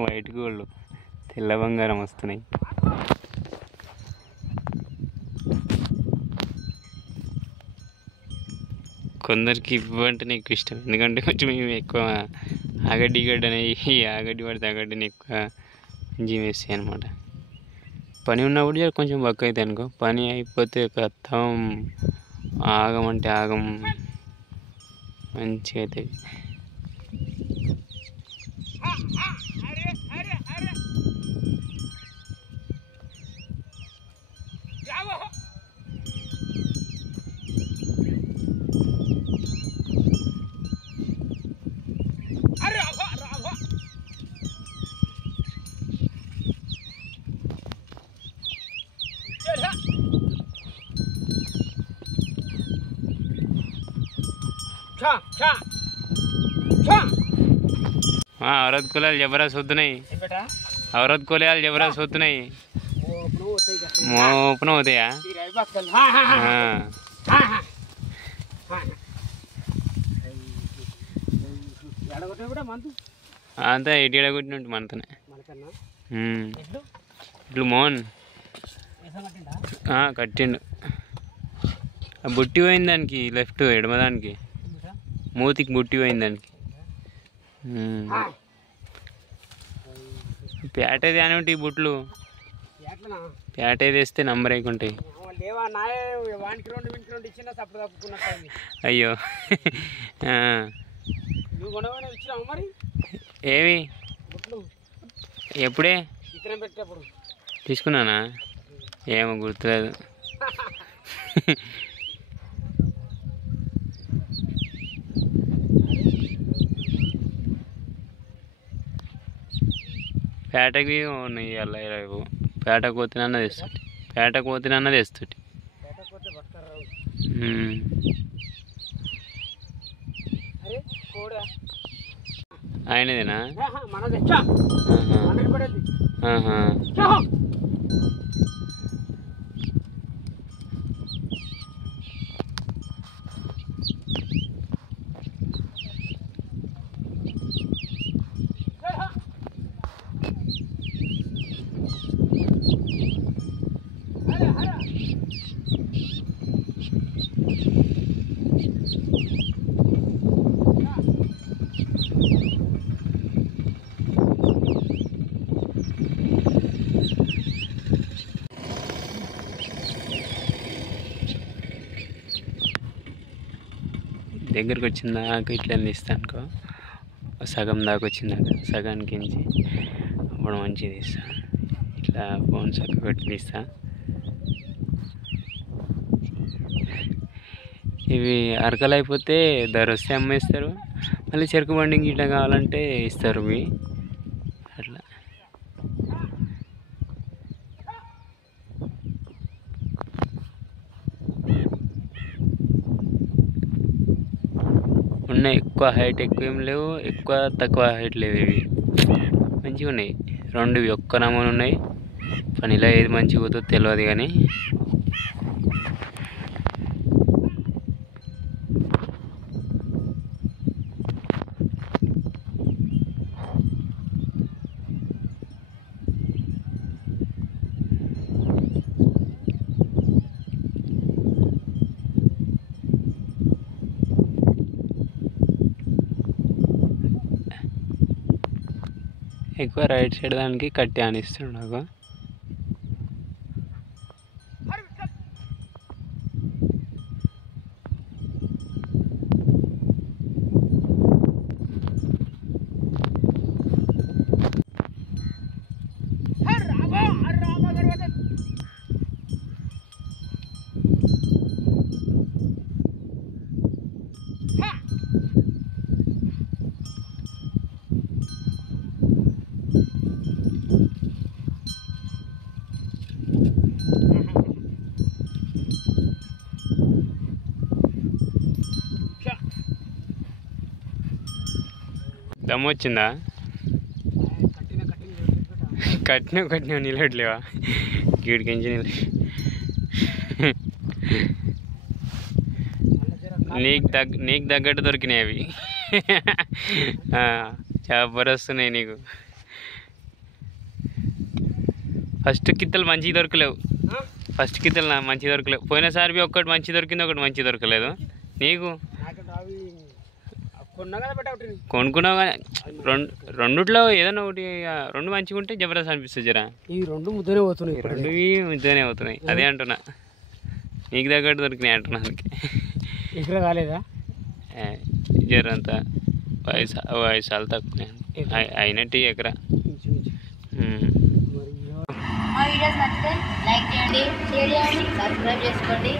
White gold తెల్ల బంగారం వస్తున్నాయి. కొందరికి ఇవ్వంటేనే ఎక్కువ ఇష్టం, ఎందుకంటే కొంచెం మేము ఎక్కువ ఆగడ్డి గడ్డ అనేవి ఆగడ్డి పడితే ఆగడ్డిని ఎక్కువ మంచిగా వేస్తాయి అన్నమాట. పని ఉన్నప్పుడు కొంచెం బక్క అవుతాయి అనుకో, పని అయిపోతే మొత్తం ఆగమంటే ఆగం మంచిగా అవుతాయి. औरत कोल्याल जबरदस्त होతున్నాయి, औरत कोल्याल जबरदस्त होతున్నాయి. ఓపెన్ అవుతాయా? అంతా ఎటు ఎడగొట్టినట్టు మనతోనే. ఇట్లు మోహన్ కట్టిండు. బుట్టి పోయింది దానికి, లెఫ్ట్ ఎడమదానికి మూతికి బుట్టి పోయింది దానికి. పేటది అని ఉంటాయి బుట్లు, పేటది వేస్తే నంబర్ అయికుంటాయి. అయ్యో ఏవి ఎప్పుడే తీసుకున్నానా? ఏమో గుర్తులేదు. పేటకి ఉన్నాయి అలా పేటకు పోతేనన్నది వేస్తుంది, పేటకు పోతేనన్నది వేస్తుంది. ఆయనదేనా? దగ్గరికి వచ్చిందాక ఇట్లా తీస్తా అనుకో, సగం దాకా వచ్చిందాక సగానికి ఎంచి అప్పుడు మంచిగా తీస్తా. ఇట్లా ఫోన్ చక్క పెట్టి తీస్తా. ఇవి అరకలు అయిపోతే ధర వస్తే అమ్మేస్తారు, మళ్ళీ చెరుకు బండికి ఇట్లా కావాలంటే ఇస్తారు. ఇవి అట్లా ఉన్నాయి. ఎక్కువ హైట్ ఎక్కువ ఏం లేవు, ఎక్కువ తక్కువ హైట్ లేవు. ఇవి మంచిగా ఉన్నాయి రెండు, ఇవి ఒక్క నమూనా ఉన్నాయి. పనిలో ఏది మంచిగా పోతుందో తెలియదు కానీ ఎక్కువ రైట్ సైడ్ దానికి కట్టి ఆనిస్తాడు నాకు. దమ్ వచ్చిందా? కట్టిన నిలబడలేవా? గీడికించి నీకు తగ్గట్టు దొరికినాయి అవి. జబరస్తున్నాయి నీకు. ఫస్ట్ కిత్తలు మంచిగా దొరకలేవు. ఫస్ట్ కిత్తలు మంచిగా దొరకలేవు. పోయినసారి ఒక్కటి మంచి దొరికింది, ఒకటి మంచి దొరకలేదు. నీకు కొనుక్కున్నావు కానీ రెండుట్లో ఏదైనా ఒకటి రెండు మంచిగా ఉంటే జబర్దస్త్ అనిపిస్తుంది. జరా ఈ రెండు ముద్దనే పోతున్నాయి, రెండు ముద్దనే అవుతున్నాయి. అదే అంటున్నా, నీకు తగ్గట్టు దొరికినాయి అంటున్నా. అందుకే ఇక్కడ కాలేదా జరంతా 5 సార్లు తక్కువ అయినట్టు ఎకరా. మా వీడియోస్ నచ్చితే లైక్ చేయండి, షేర్ చేయండి, సబ్స్క్రైబ్ చేసుకోండి.